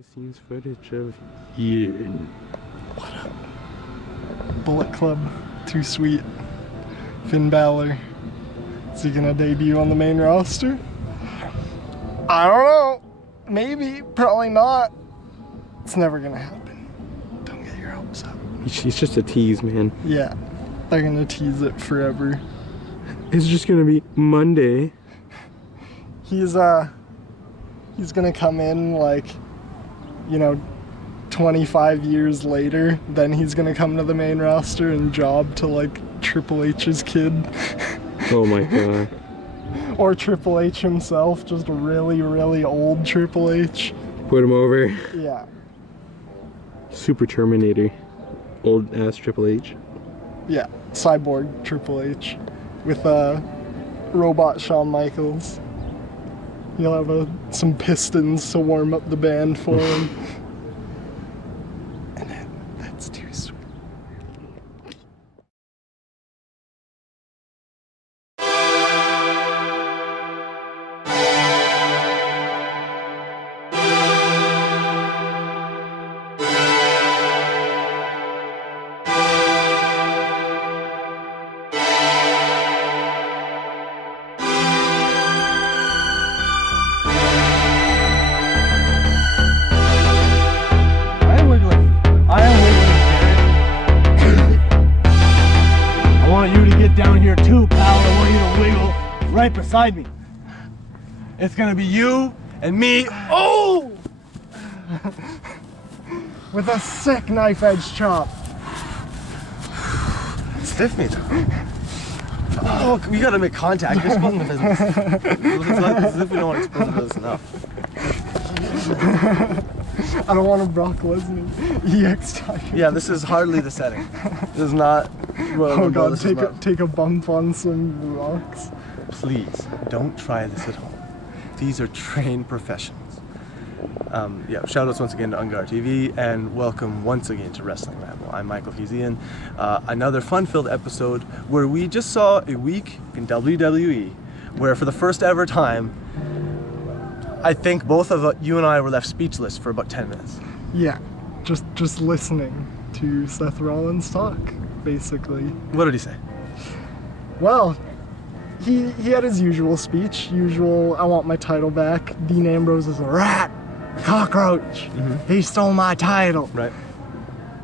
the scenes footage of Ian. What up? Bullet Club, too sweet. Finn Balor. Is he gonna debut on the main roster? I don't know. Maybe, probably not. It's never gonna happen. Don't get your hopes up. He's just a tease, man. Yeah, they're gonna tease it forever. It's just gonna be Monday. He's gonna come in like, you know, 25 years later, then he's gonna come to the main roster and job to like Triple H's kid. Oh my god. Or Triple H himself, just a really, really old Triple H. Put him over. Yeah. Super Terminator. Old ass Triple H. Yeah, cyborg Triple H with robot Shawn Michaels. You'll have some pistons to warm up the band for him. And that's too sweet. Down here too, pal. I want you to wiggle right beside me. It's gonna be you and me. Oh! With a sick knife edge chop. Stiff me though. Oh, we gotta make contact. You're supposed to business. As if we don't want to expose this enough. I don't want to Brock Lesnar EX Tiger. Yeah, this is hardly the setting. This is not. Well, oh god, take a bump on some rocks. Please, don't try this at home. These are trained professionals. Yeah, shout outs once again to Ungar TV, and welcome once again to Wrestling Ramble. I'm Michael, he's Ian. Another fun-filled episode where we just saw a week in WWE where for the first ever time, I think both of you and I were left speechless for about 10 minutes. Yeah, just listening to Seth Rollins talk. Basically. What did he say? Well, he had his usual speech. I want my title back. Dean Ambrose is a rat, a cockroach. He stole my title. Right.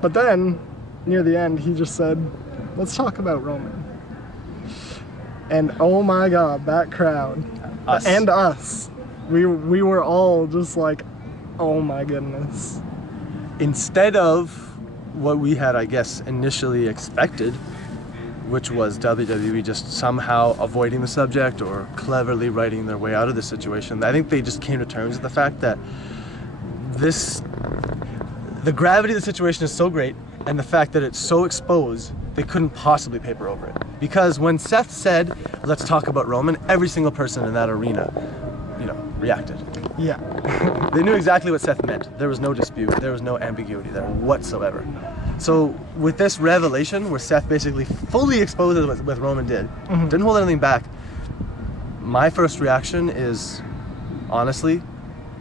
But then, near the end, he just said, let's talk about Roman. And oh my god, that crowd. Us. And us. We were all just like, oh my goodness. Instead of what we had, I guess, initially expected, which was WWE just somehow avoiding the subject or cleverly writing their way out of the situation, I think they just came to terms with the fact that the gravity of the situation is so great, and the fact that it's so exposed, they couldn't possibly paper over it. Because when Seth said, let's talk about Roman, every single person in that arena, reacted. Yeah. They knew exactly what Seth meant. There was no dispute. There was no ambiguity there whatsoever. So with this revelation, where Seth basically fully exposed what Roman did, didn't hold anything back, my first reaction is, honestly,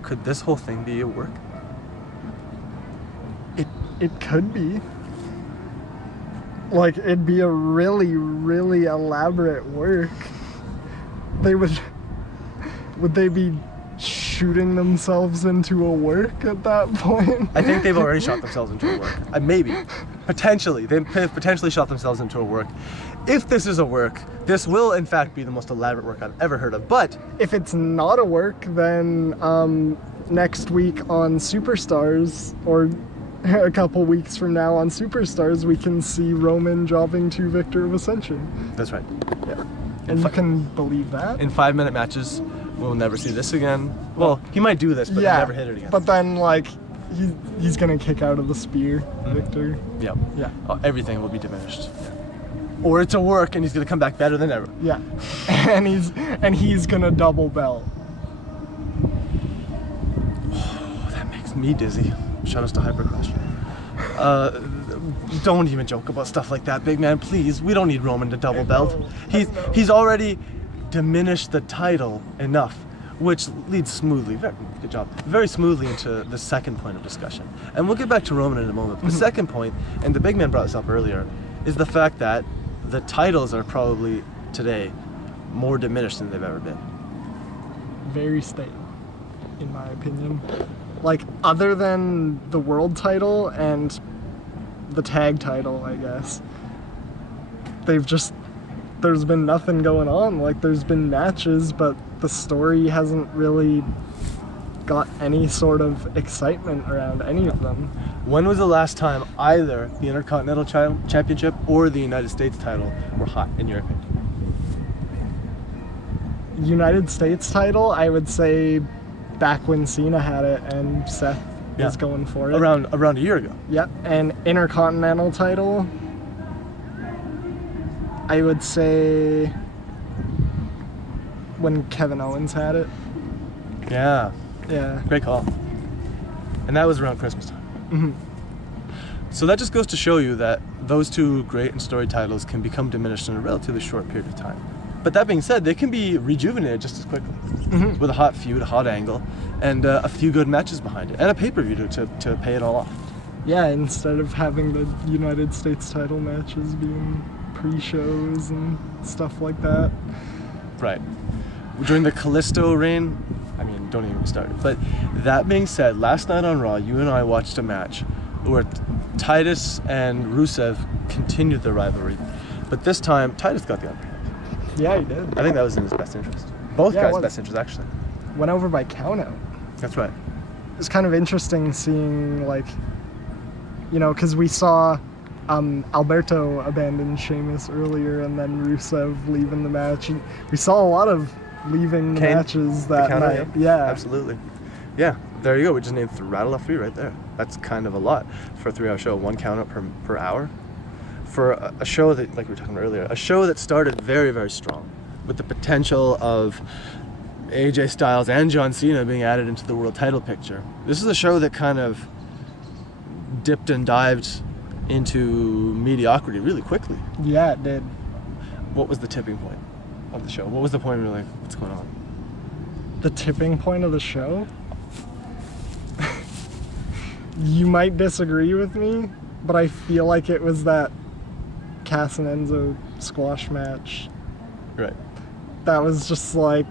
could this whole thing be a work? It could be. Like, it'd be a really, really elaborate work. Would they be shooting themselves into a work at that point? I think they've already shot themselves into a work. Maybe. Potentially. They've potentially shot themselves into a work. If this is a work, this will in fact be the most elaborate work I've ever heard of. But if it's not a work, then next week on Superstars, or a couple weeks from now on Superstars, we can see Roman jobbing to Victor of Ascension. That's right. Yeah. And you can believe that. In 5-minute matches, we'll never see this again. Well, he might do this, but he'll never hit it again. But then, like, he's gonna kick out of the spear, Victor. Yep. Yeah. Everything will be diminished. Or it's a work, and he's gonna come back better than ever. Yeah. and he's gonna double belt. Oh, that makes me dizzy. Shout outs to Hypercrush. Don't even joke about stuff like that, big man, please. We don't need Roman to double belt. He's already diminished the title enough. which leads smoothly, good job, very smoothly into the second point of discussion. And we'll get back to Roman in a moment. But the second point, and the big man brought this up earlier, is the fact that the titles are probably today more diminished than they've ever been. Very stale, in my opinion. Like, other than the world title and the tag title, I guess, there's been nothing going on. Like, there's been matches, but the story hasn't really got any sort of excitement around any of them. When was the last time either the Intercontinental Championship or the United States title were hot, in your opinion? United States title, I would say back when Cena had it and Seth was going for it. Around a year ago. Yep, and Intercontinental title, I would say when Kevin Owens had it. Yeah. Yeah. Great call. And that was around Christmas time. Mm-hmm. So that just goes to show you that those two great and storied titles can become diminished in a relatively short period of time. But that being said, they can be rejuvenated just as quickly with a hot feud, a hot angle, and a few good matches behind it, and a pay-per-view to pay it all off. Yeah, instead of having the United States title matches being pre-shows and stuff like that. Right. During the Kalisto reign, I mean, don't even start it. But that being said, last night on Raw, you and I watched a match where Titus and Rusev continued their rivalry. But this time, Titus got the upper hand. Yeah, he did. I think that was in his best interest. Both guys' best interest, actually. Went over by countout. That's right. It's kind of interesting seeing, like, you know, because we saw Alberto abandon Sheamus earlier and then Rusev leaving the match. And we saw a lot of leaving the matches that night. Yeah. Absolutely. Yeah, there you go. We just named rattle off 3 right there. That's kind of a lot for a 3-hour show. 1 count up per hour. For a show that, like we were talking about earlier, a show that started very, very strong with the potential of AJ Styles and John Cena being added into the world title picture. This is a show that kind of dipped and dived into mediocrity really quickly. Yeah, it did. What was the tipping point of the show? What was the point where you're like, what's going on? The tipping point of the show? You might disagree with me, but I feel like it was that Cass and Enzo squash match. Right. That was just like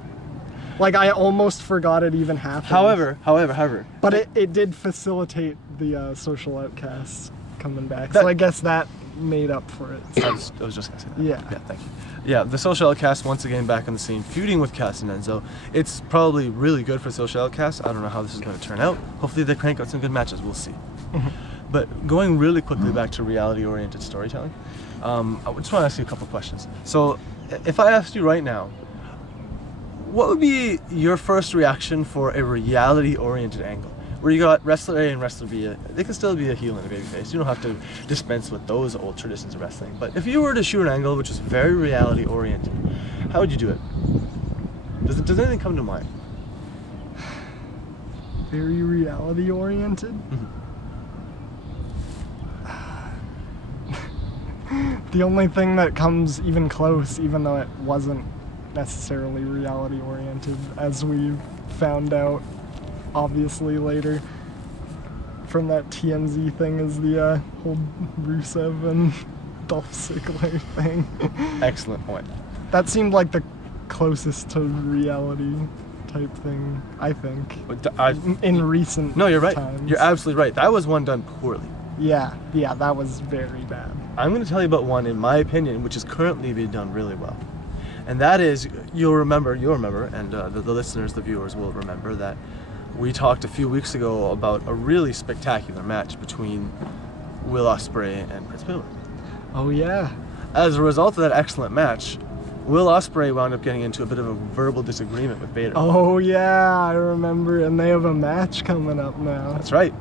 I almost forgot it even happened. However. But it did facilitate the social outcasts coming back. So I guess that made up for it. I was just gonna say that. Yeah. Yeah, thank you. Yeah, the social outcasts once again back on the scene, feuding with Cass and Enzo. It's probably really good for social outcasts. I don't know how this is going to turn out. Hopefully they crank out some good matches. We'll see. But going really quickly back to reality-oriented storytelling, I just want to ask you a couple questions. So, if I asked you right now, what would be your first reaction for a reality-oriented angle? Where you got wrestler A and wrestler B, they can still be a heel and a babyface. You don't have to dispense with those old traditions of wrestling. But if you were to shoot an angle which is very reality-oriented, how would you do it? Does anything come to mind? Very reality-oriented? The only thing that comes even close, even though it wasn't necessarily reality-oriented, as we found out obviously later from that TMZ thing, is the whole Rusev and Dolph Ziggler thing. Excellent point. That seemed like the closest to reality type thing, I think, in recent No, you're right. times. You're absolutely right. That was one done poorly. Yeah, that was very bad. I'm going to tell you about one, in my opinion, which is currently being done really well. And that is, you'll remember, and the listeners, the viewers will remember that we talked a few weeks ago about a really spectacular match between Will Ospreay and Prince Pillar. Oh yeah. As a result of that excellent match, Will Ospreay wound up getting into a bit of a verbal disagreement with Vader. Oh yeah, I remember, and they have a match coming up now. That's right.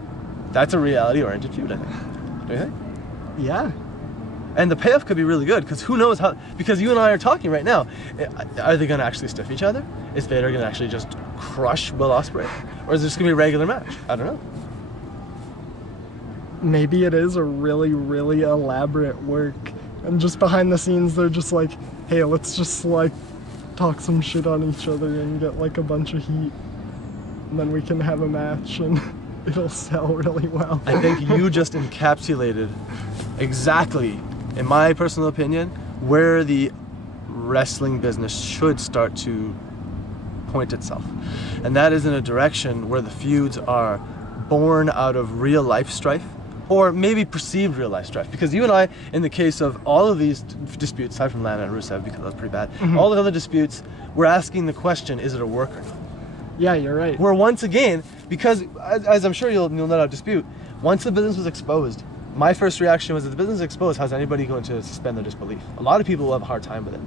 That's a reality-oriented feud, I think. Don't you think? Yeah. And the payoff could be really good, because who knows how, because you and I are talking right now. Are they going to actually stiff each other? Is Vader going to actually just crush Will Ospreay? Or is this going to be a regular match? I don't know. Maybe it is a really, really elaborate work. And just behind the scenes, they're just like, hey, let's just like talk some shit on each other and get like a bunch of heat, and then we can have a match and it'll sell really well. I think you just encapsulated exactly, in my personal opinion, where the wrestling business should start to point itself. And that is in a direction where the feuds are born out of real life strife, or maybe perceived real life strife. Because you and I, in the case of all of these disputes, aside from Lana and Rusev, because that was pretty bad, all the other disputes, we're asking the question, is it a work or not? Yeah, you're right. Where once again, because as I'm sure you'll not have dispute, once the business was exposed, my first reaction was, if the business is exposed, how's anybody going to suspend their disbelief? A lot of people will have a hard time with it.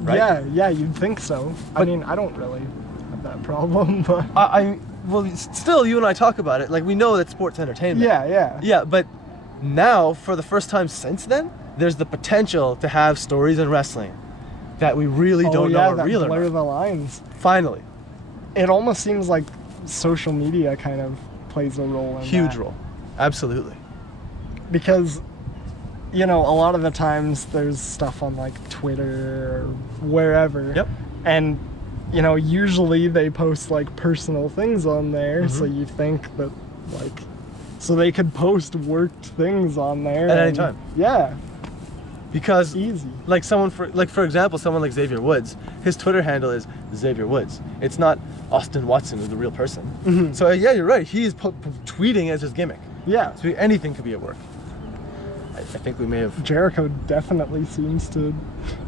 Right? Yeah, you'd think so. I mean, I don't really have that problem, but well, still, you and I talk about it. Like, we know that sports entertainment. yeah. Yeah, but now, for the first time since then, there's the potential to have stories in wrestling that we really don't know are real or blur not. the lines. Finally. It almost seems like social media kind of plays a role in Huge that. role. Absolutely. Because, you know, a lot of the times there's stuff on like Twitter or wherever. Yep. And, you know, usually they post like personal things on there, so you think that like, so they could post worked things on there At any time. Yeah, Because easy. like for example, someone like Xavier Woods, his Twitter handle is Xavier Woods. It's not Austin Watson, who's the real person. So yeah, you're right. He's tweeting as his gimmick. Yeah. So anything could be at work. I think we may have. Jericho definitely seems to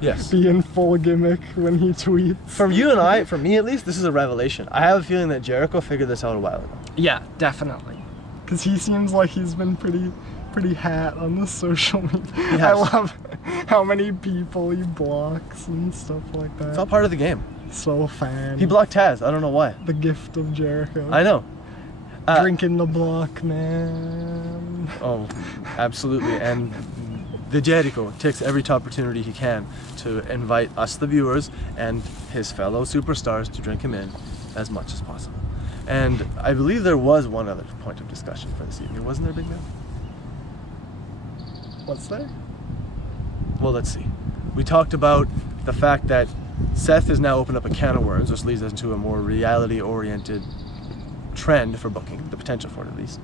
Yes. be in full gimmick when he tweets. From you and I, for me at least, this is a revelation. I have a feeling that Jericho figured this out a while ago. Yeah, definitely. Because he seems like he's been pretty hat on the social media. has. I love how many people he blocks and stuff like that. It's all part of the game. So fan. He blocked Taz. I don't know why. The gift of Jericho. I know. Drinking the block, man. Oh, absolutely. And the Jericho takes every opportunity he can to invite us, the viewers, and his fellow superstars to drink him in as much as possible. And I believe there was one other point of discussion for this evening, wasn't there, big man? What's there? Well, let's see. We talked about the fact that Seth has now opened up a can of worms, which leads us into a more reality-oriented trend for booking, the potential for it at least.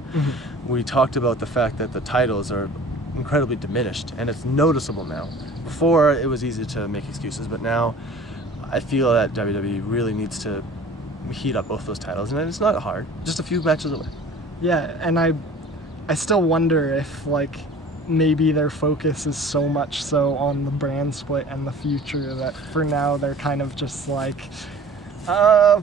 We talked about the fact that the titles are incredibly diminished, and it's noticeable now. Before, it was easy to make excuses, but now I feel that WWE really needs to heat up both those titles, and it's not hard, just a few matches away. Yeah, and I still wonder if like maybe their focus is so much so on the brand split and the future that for now they're kind of just like, I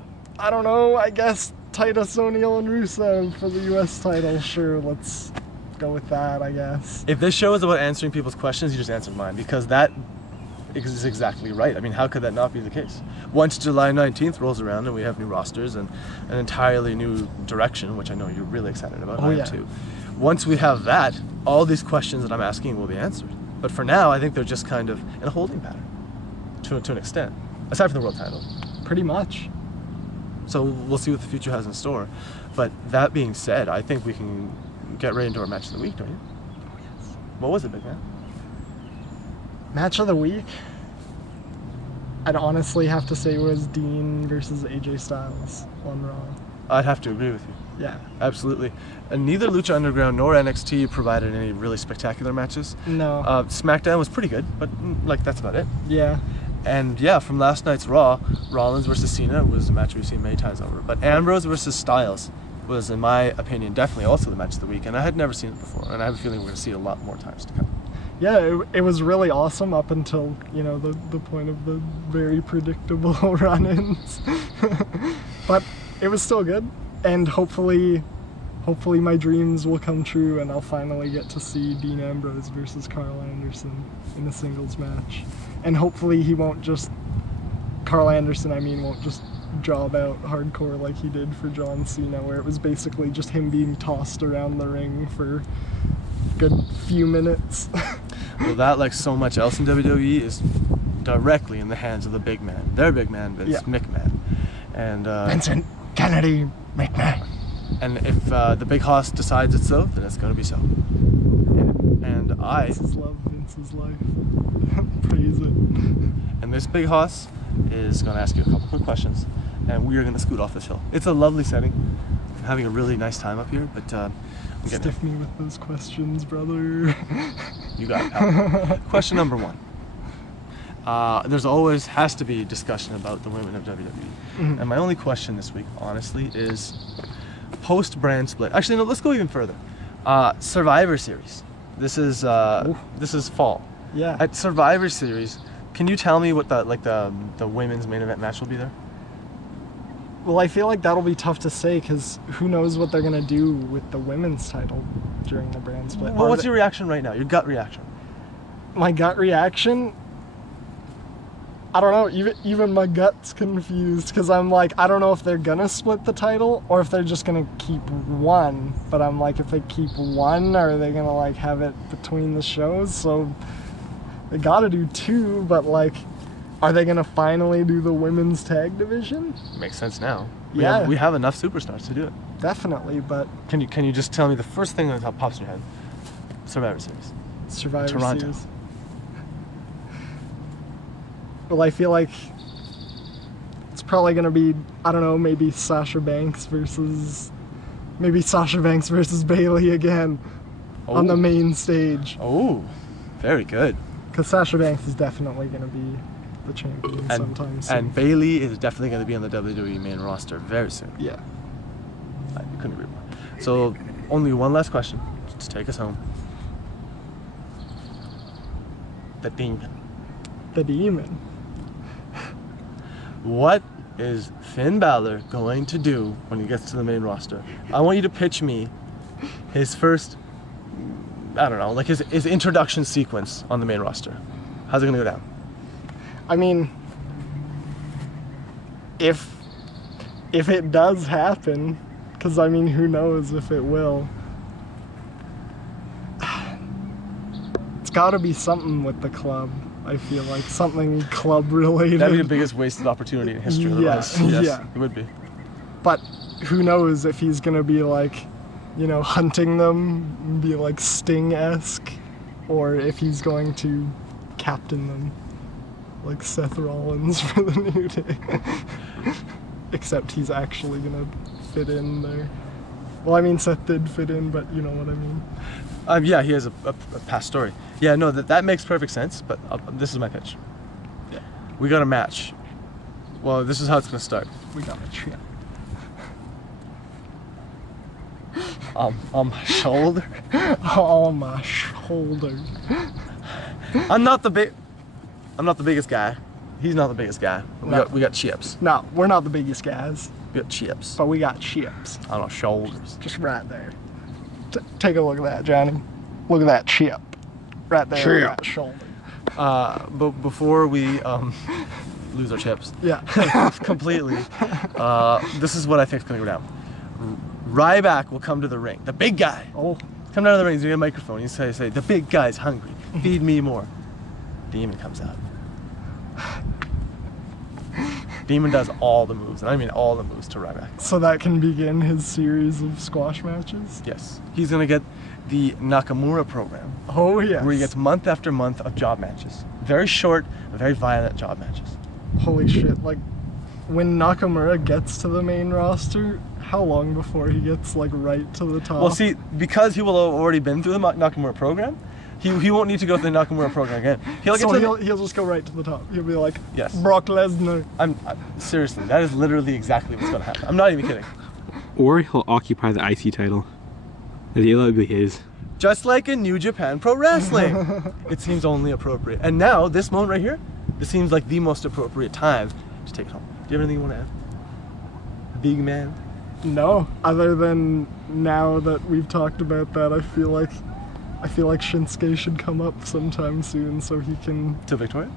don't know, I guess Titus O'Neil and Rusev for the US title, sure, let's go with that, I guess. If this show is about answering people's questions, you just answered mine, because that is exactly right. I mean, how could that not be the case? Once July 19th rolls around and we have new rosters and an entirely new direction, which I know you're really excited about, I am too. Once we have that, all these questions that I'm asking will be answered. But for now, I think they're just kind of in a holding pattern, to an extent, aside from the world title. Pretty much. So we'll see what the future has in store. But that being said, I think we can get right into our match of the week, don't you? Oh, yes. What was it, big man? Match of the week? I'd honestly have to say it was Dean versus AJ Styles on Raw. I'd have to agree with you. Yeah. Absolutely. And neither Lucha Underground nor NXT provided any really spectacular matches. No. SmackDown was pretty good, but like that's about it. Yeah. And yeah, from last night's Raw, Rollins versus Cena was a match we've seen many times over. But Ambrose versus Styles was, in my opinion, definitely also the match of the week. And I had never seen it before, and I have a feeling we're going to see it a lot more times to come. Yeah, it was really awesome up until, you know, the point of the very predictable run-ins. But it was still good, and hopefully my dreams will come true and I'll finally get to see Dean Ambrose versus Carl Anderson in a singles match. And hopefully he won't just, Carl Anderson, I mean, won't just job out hardcore like he did for John Cena, where it was basically just him being tossed around the ring for a good few minutes. Well, that, like so much else in WWE, is directly in the hands of the big man. Their big man, Vince McMahon. And Vincent Kennedy McMahon. And if the big hoss decides it's so, then it's going to be so. And I This is love, Vincent. It's his life. Praise it. And this big hoss is going to ask you a couple quick questions, and we are going to scoot off this hill. It's a lovely setting. I'm having a really nice time up here, but I'm getting Stiff me with those questions, brother. You got it, pal. Question number one. There's always has to be discussion about the women of WWE. And my only question this week, honestly, is post-brand split. Actually, no, let's go even further. Survivor Series. This is fall. Yeah. At Survivor Series, can you tell me what the women's main event match will be there? Well, I feel like that'll be tough to say because who knows what they're gonna do with the women's title during the brand split. Well, what's your reaction right now? Your gut reaction? My gut reaction? I don't know. Even my gut's confused because I'm like, I don't know if they're gonna split the title or if they're just gonna keep one. But I'm like, if they keep one, are they gonna like have it between the shows? So they gotta do two, but like, are they gonna finally do the women's tag division? Makes sense now. Yeah. We have enough superstars to do it. Definitely, but Can you just tell me the first thing that pops in your head? Survivor Series. Survivor Toronto. Series. Well, I feel like it's probably gonna be, I don't know, maybe Sasha Banks versus Bailey again on the main stage. Oh, very good. Because Sasha Banks is definitely gonna be the champion sometime soon. And Bailey is definitely going to be on the WWE main roster very soon. Yeah. I couldn't agree more. So, only one last question to take us home. The Demon. The Demon. What is Finn Balor going to do when he gets to the main roster? I want you to pitch me his first, I don't know, like his introduction sequence on the main roster. How's it going to go down? I mean, if it does happen, because I mean, who knows if it will. It's got to be something with the club. I feel like something club related. That'd be the biggest wasted opportunity in history. Otherwise. Yeah, Yes, yeah. it would be. But who knows if he's gonna be like, you know, hunting them, be like Sting-esque, or if he's going to captain them, like Seth Rollins for the New Day. Except he's actually gonna fit in there. Well, I mean, Seth did fit in, but you know what I mean. Yeah, he has a past story. Yeah, no, that makes perfect sense, but this is my pitch. Yeah. We got a match. Well, this is how it's going to start. We got a champ. On my shoulder. On my shoulder. I'm not the biggest guy. He's not the biggest guy. We got chips. No, we're not the biggest guys, We got chips but we got chips. on our shoulders. Just right there. Take a look at that, Johnny. Look at that chip. Right there on that shoulder. But before we lose our chips Yeah. completely, this is what I think is going to go down. Ryback will come to the ring. The big guy. Oh, Come down to the ring. He's going to get a microphone. He's say, the big guy's hungry. Feed me more. Demon comes out. Demon does all the moves, and I mean all the moves to Ryback. so that can begin his series of squash matches? Yes. He's going to get the Nakamura program, Oh, yes. where he gets month after month of job matches. Very short, very violent job matches. Holy shit, like, when Nakamura gets to the main roster, how long before he gets, like, right to the top? Well, see, because he will have already been through the Nakamura program, he won't need to go through the Nakamura program again. He'll get so to he'll just go right to the top. He'll be like, Yes. Brock Lesnar. I'm seriously, that is literally exactly what's going to happen. I'm not even kidding. Or he'll occupy the IC title. The deal would be his. Just like in New Japan Pro Wrestling. It seems only appropriate. And now, this moment right here, this seems like the most appropriate time to take it home. Do you have anything you want to add? Big man? No, other than now that we've talked about that, I feel like Shinsuke should come up sometime soon so he can. To Victoria?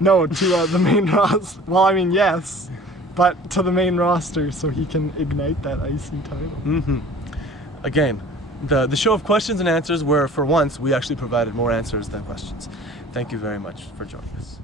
No, to the main roster. Well, I mean, yes, but to the main roster so he can ignite that IC title. Mm-hmm. Again, the show of questions and answers where, for once, we actually provided more answers than questions. Thank you very much for joining us.